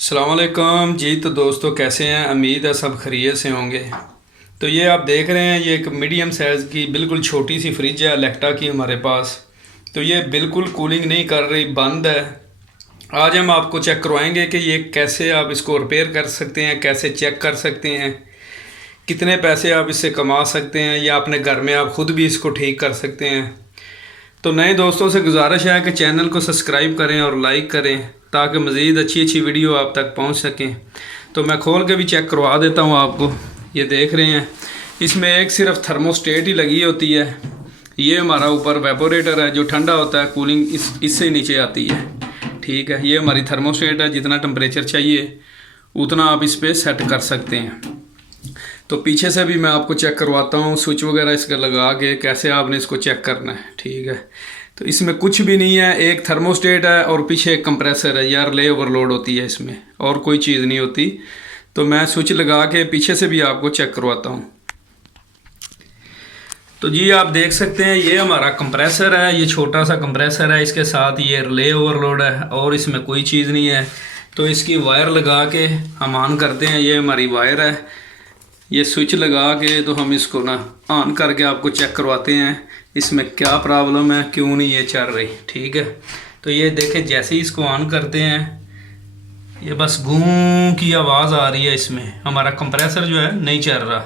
अस्सलाम वालेकुम जी। तो दोस्तों कैसे हैं? उम्मीद है सब खैरियत से होंगे। तो ये आप देख रहे हैं, ये एक मीडियम साइज़ की बिल्कुल छोटी सी फ्रिज है इलेक्ट्रा की हमारे पास। तो ये बिल्कुल कूलिंग नहीं कर रही, बंद है। आज हम आपको चेक करवाएंगे कि ये कैसे आप इसको रिपेयर कर सकते हैं, कैसे चेक कर सकते हैं, कितने पैसे आप इससे कमा सकते हैं, या अपने घर में आप ख़ुद भी इसको ठीक कर सकते हैं। तो नए दोस्तों से गुजारिश है कि चैनल को सब्सक्राइब करें और लाइक करें ताकि मज़ीद अच्छी अच्छी वीडियो आप तक पहुंच सकें। तो मैं खोल के भी चेक करवा देता हूं आपको। ये देख रहे हैं, इसमें एक सिर्फ थर्मोस्टेट ही लगी होती है। ये हमारा ऊपर वेपोरेटर है जो ठंडा होता है, कूलिंग इससे नीचे आती है। ठीक है, ये हमारी थर्मोस्टेट है, जितना टेम्परेचर चाहिए उतना आप इस पर सेट कर सकते हैं। तो पीछे से भी मैं आपको चेक करवाता हूँ, स्विच वगैरह इसका लगा के कैसे आपने इसको चेक करना है। ठीक है, तो इसमें कुछ भी नहीं है, एक थर्मोस्टेट है और पीछे एक कंप्रेसर है। यार रिले ओवरलोड होती है इसमें, और कोई चीज़ नहीं होती। तो मैं स्विच लगा के पीछे से भी आपको चेक करवाता हूँ। तो जी आप देख सकते हैं, ये हमारा कंप्रेसर है, ये छोटा सा कंप्रेसर है, इसके साथ ये रिले ओवरलोड है और इसमें कोई चीज़ नहीं है। तो इसकी वायर लगा के हम ऑन करते हैं। ये हमारी वायर है, ये स्विच लगा के तो हम इसको ना ऑन करके आपको चेक करवाते हैं इसमें क्या प्रॉब्लम है, क्यों नहीं ये चल रही। ठीक है, तो ये देखें, जैसे ही इसको ऑन करते हैं ये बस गूं की आवाज़ आ रही है। इसमें हमारा कंप्रेसर जो है नहीं चल रहा।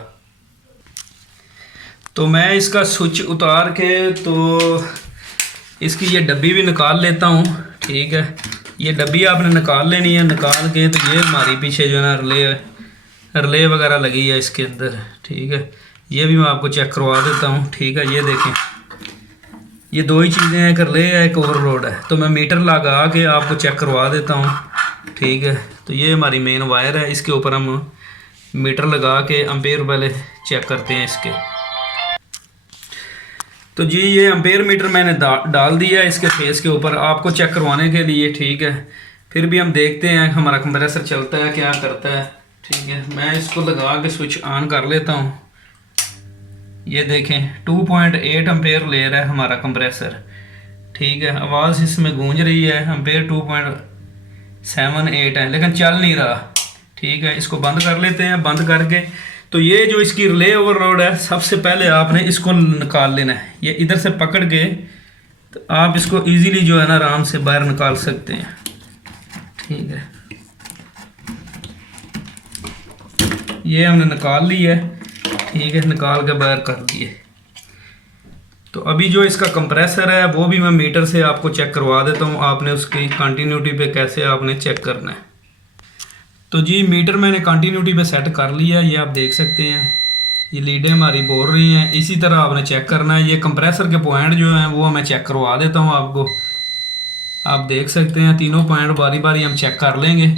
तो मैं इसका स्विच उतार के तो इसकी ये डब्बी भी निकाल लेता हूँ। ठीक है, ये डब्बी आपने निकाल लेनी है। निकाल के तो ये हमारी पीछे जो है ना रिले वगैरह लगी है इसके अंदर। ठीक है, ये भी मैं आपको चेक करवा देता हूँ। ठीक है, ये देखें, ये दो ही चीज़ें हैं, एक रिले है एक ओवरलोड है। तो मैं मीटर लगा के आपको चेक करवा देता हूँ। ठीक है, तो ये हमारी मेन वायर है, इसके ऊपर हम मीटर लगा के एम्पेयर पहले चेक करते हैं इसके। तो जी ये एम्पेयर मीटर मैंने डाल दिया है इसके फेस के ऊपर आपको चेक करवाने के लिए। ठीक है, फिर भी हम देखते हैं हमारा कंप्रेसर चलता है, क्या करता है। ठीक है, मैं इसको लगा के स्विच ऑन कर लेता हूँ। ये देखें 2.8 एम्पेयर ले रहा है हमारा कंप्रेसर। ठीक है, आवाज़ इसमें गूंज रही है, एम्पेयर 2.78 है लेकिन चल नहीं रहा। ठीक है, इसको बंद कर लेते हैं। बंद करके तो ये जो इसकी रिले ओवरलोड है, सबसे पहले आपने इसको निकाल लेना है। ये इधर से पकड़ के तो आप इसको इजीली जो है ना आराम से बाहर निकाल सकते हैं। ठीक है, ये हमने निकाल ली है। ठीक है, निकाल के बाहर कर दिए। तो अभी जो इसका कंप्रेसर है वो भी मैं मीटर से आपको चेक करवा देता हूँ। आपने उसकी कंटिन्यूटी पे कैसे आपने चेक करना है। तो जी मीटर मैंने कंटिन्यूटी पे सेट कर लिया है, ये आप देख सकते हैं। ये लीडें हमारी बोल रही हैं, इसी तरह आपने चेक करना है। ये कंप्रेसर के पॉइंट जो हैं वो मैं चेक करवा देता हूँ आपको। आप देख सकते हैं तीनों पॉइंट बारी बारी हम चेक कर लेंगे।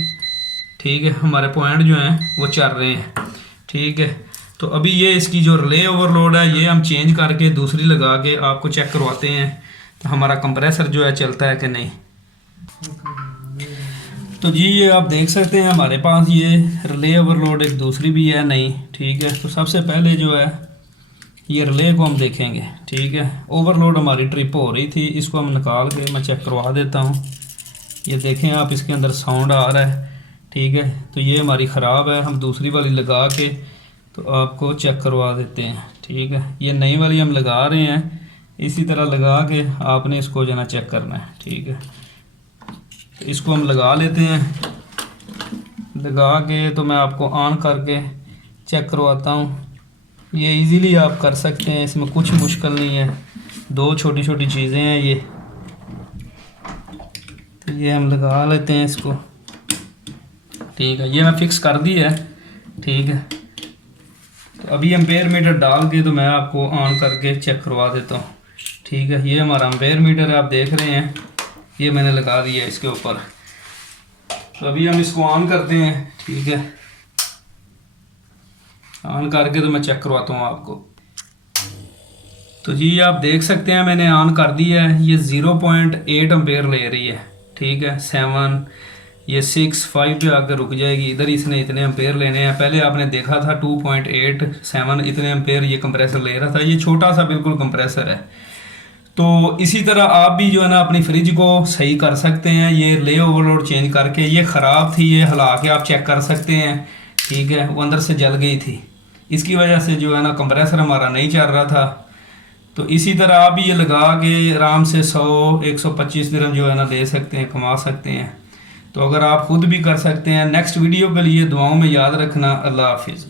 ठीक है, हमारे पॉइंट जो हैं वो चल रहे हैं। ठीक है, तो अभी ये इसकी जो रिले ओवरलोड है ये हम चेंज करके दूसरी लगा के आपको चेक करवाते हैं तो हमारा कंप्रेसर जो है चलता है कि नहीं। तो जी ये आप देख सकते हैं हमारे पास ये रिले ओवरलोड एक दूसरी भी है नहीं। ठीक है, तो सबसे पहले जो है ये रिले को हम देखेंगे। ठीक है, ओवरलोड हमारी ट्रिप हो रही थी, इसको हम निकाल के मैं चेक करवा देता हूँ। ये देखें आप, इसके अंदर साउंड आ रहा है। ठीक है, तो ये हमारी ख़राब है, हम दूसरी वाली लगा के तो आपको चेक करवा देते हैं। ठीक है, ये नई वाली हम लगा रहे हैं, इसी तरह लगा के आपने इसको जो है ना चेक करना है। ठीक है, तो इसको हम लगा लेते हैं। लगा के तो मैं आपको ऑन करके चेक करवाता हूँ। ये इजीली आप कर सकते हैं, इसमें कुछ मुश्किल नहीं है। दो छोटी छोटी चीज़ें हैं ये। तो ये हम लगा लेते हैं इसको। ठीक है, ये मैं फिक्स कर दी है। ठीक है, तो अभी एम्पेयर मीटर डाल के तो मैं आपको ऑन करके चेक करवा देता हूँ। ठीक है, ये हमारा एम्पेयर मीटर है, आप देख रहे हैं, ये मैंने लगा दिया है इसके ऊपर। तो अभी हम इसको ऑन करते हैं। ठीक है, ऑन करके तो मैं चेक करवाता हूँ आपको। तो जी आप देख सकते हैं मैंने ऑन कर दिया है। ये 0.8 एम्पेयर ले रही है। ठीक है, 7 ये 6 5 पे आकर रुक जाएगी। इधर इसने इतने एम्पेयर लेने हैं। पहले आपने देखा था 2.8 7 इतने एम्पेयर ये कंप्रेसर ले रहा था। ये छोटा सा बिल्कुल कंप्रेसर है। तो इसी तरह आप भी जो है ना अपनी फ्रिज को सही कर सकते हैं। ये रिले ओवरलोड चेंज करके, ये ख़राब थी, ये हिला के आप चेक कर सकते हैं। ठीक है, वो अंदर से जल गई थी, इसकी वजह से जो है ना कंप्रेसर हमारा नहीं चल रहा था। तो इसी तरह आप भी ये लगा के आराम से 100-125 दिरहम जो है ना ले सकते हैं, कमा सकते हैं। तो अगर आप खुद भी कर सकते हैं। नेक्स्ट वीडियो के लिए दुआओं में याद रखना। अल्लाह हाफिज़।